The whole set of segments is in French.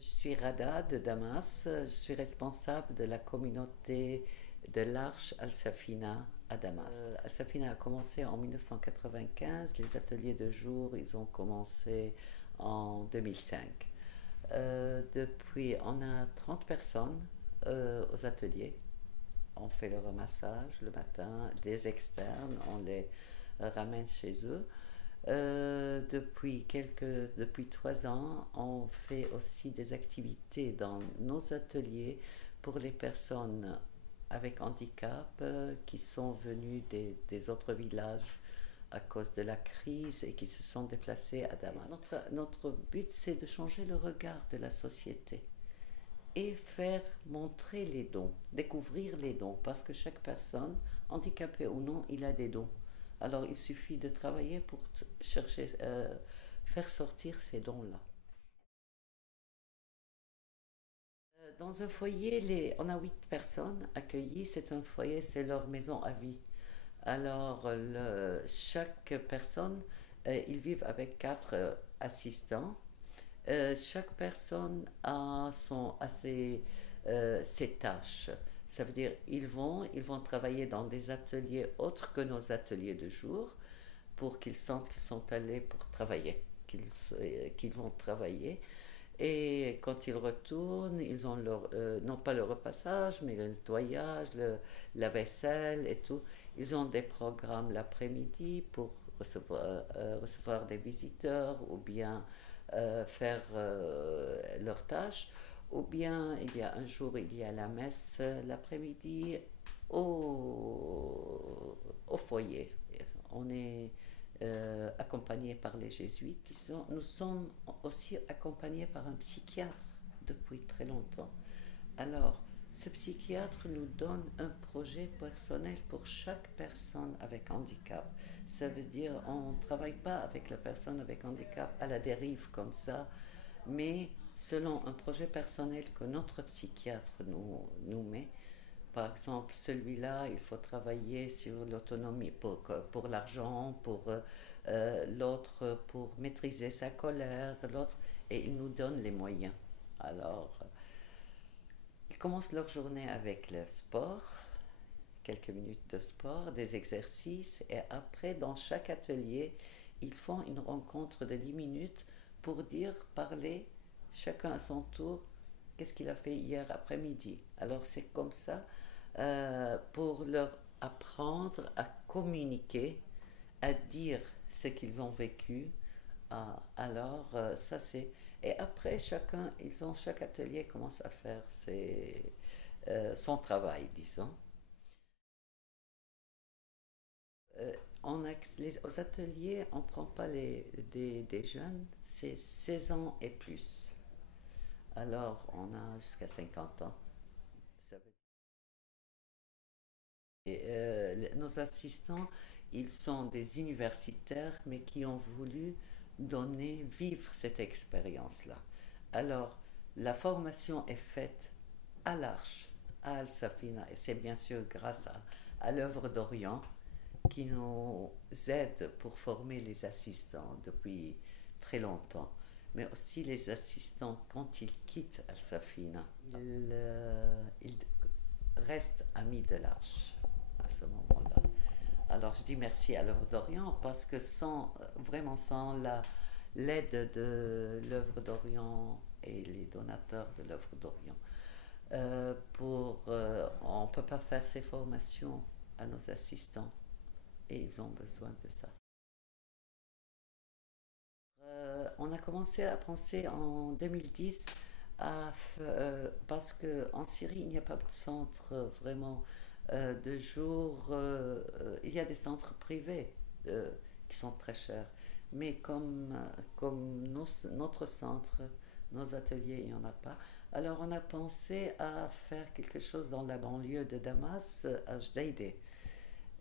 Je suis Rada de Damas. Je suis responsable de la communauté de l'Arche Al-Safina à Damas. Al-Safina a commencé en 1995. Les ateliers de jour, ils ont commencé en 2005. Depuis, on a 30 personnes aux ateliers. On fait le ramassage le matin, des externes, on les ramène chez eux. Depuis 3 ans, on fait aussi des activités dans nos ateliers pour les personnes avec handicap qui sont venues des autres villages à cause de la crise et qui se sont déplacés à Damas. Notre but, c'est de changer le regard de la société et faire montrer les dons, découvrir les dons, parce que chaque personne, handicapée ou non, il a des dons. Alors il suffit de travailler pour chercher, faire sortir ces dons-là. Dans un foyer, on a 8 personnes accueillies. C'est un foyer, c'est leur maison à vie. Alors chaque personne, ils vivent avec 4 assistants. Chaque personne ses tâches. Ça veut dire ils vont travailler dans des ateliers autres que nos ateliers de jour pour qu'ils sentent qu'ils sont allés pour travailler, qu'ils vont travailler. Et quand ils retournent, ils ont non pas le repassage, mais le nettoyage, la vaisselle et tout. Ils ont des programmes l'après-midi pour recevoir des visiteurs ou bien faire leurs tâches. Ou bien il y a un jour, il y a la messe l'après-midi au foyer. On est accompagné par les jésuites. Nous sommes aussi accompagnés par un psychiatre depuis très longtemps. Alors, ce psychiatre nous donne un projet personnel pour chaque personne avec handicap. Ça veut dire on ne travaille pas avec la personne avec handicap à la dérive comme ça, mais selon un projet personnel que notre psychiatre nous met. Par exemple, celui-là, il faut travailler sur l'autonomie pour l'argent, pour l'autre, pour maîtriser sa colère, l'autre, et il nous donne les moyens. Alors, ils commencent leur journée avec le sport, quelques minutes de sport, des exercices, et après, dans chaque atelier, ils font une rencontre de 10 minutes pour parler, chacun à son tour, qu'est-ce qu'il a fait hier après-midi. Alors c'est comme ça pour leur apprendre à communiquer, à dire ce qu'ils ont vécu. Alors ça c'est... Et après chaque atelier commence à faire son travail, disons. Euh, aux ateliers, on ne prend pas des jeunes, c'est 16 ans et plus. Alors, on a jusqu'à 50 ans. Ça veut- nos assistants, ils sont des universitaires, mais qui ont voulu vivre cette expérience-là. Alors, la formation est faite à l'Arche, à Al-Safina, et c'est bien sûr grâce à l'œuvre d'Orient qui nous aide pour former les assistants depuis très longtemps. Mais aussi les assistants, quand ils quittent Al-Safina, ils restent amis de l'Arche à ce moment-là. Alors je dis merci à l'œuvre d'Orient parce que vraiment sans l'aide de l'œuvre d'Orient et les donateurs de l'œuvre d'Orient, on ne peut pas faire ces formations à nos assistants et ils ont besoin de ça. On a commencé à penser en 2010 parce qu'en Syrie, il n'y a pas de centre vraiment de jour. Il y a des centres privés qui sont très chers. Mais notre centre, nos ateliers, il n'y en a pas. Alors on a pensé à faire quelque chose dans la banlieue de Damas, à Jdeïde.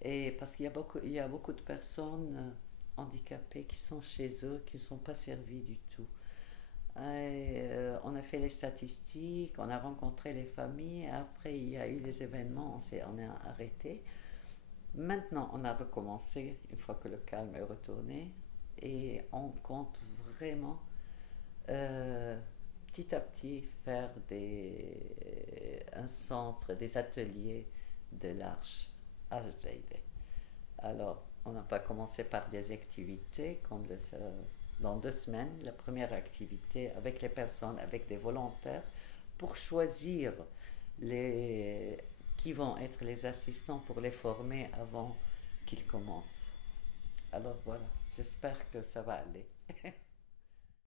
Et parce qu'il y a beaucoup de personnes handicapées qui sont chez eux, qui ne sont pas servies du tout. On a fait les statistiques, on a rencontré les familles, après il y a eu les événements, on a arrêté. Maintenant, on a recommencé une fois que le calme est retourné et on compte vraiment euh, petit à petit faire un centre, des ateliers de l'Arche à Jdeïda. Alors, on n'a pas commencé par des activités comme dans 2 semaines, la première activité avec les personnes, avec des volontaires, pour choisir les, qui vont être les assistants pour les former avant qu'ils commencent. Alors voilà, j'espère que ça va aller.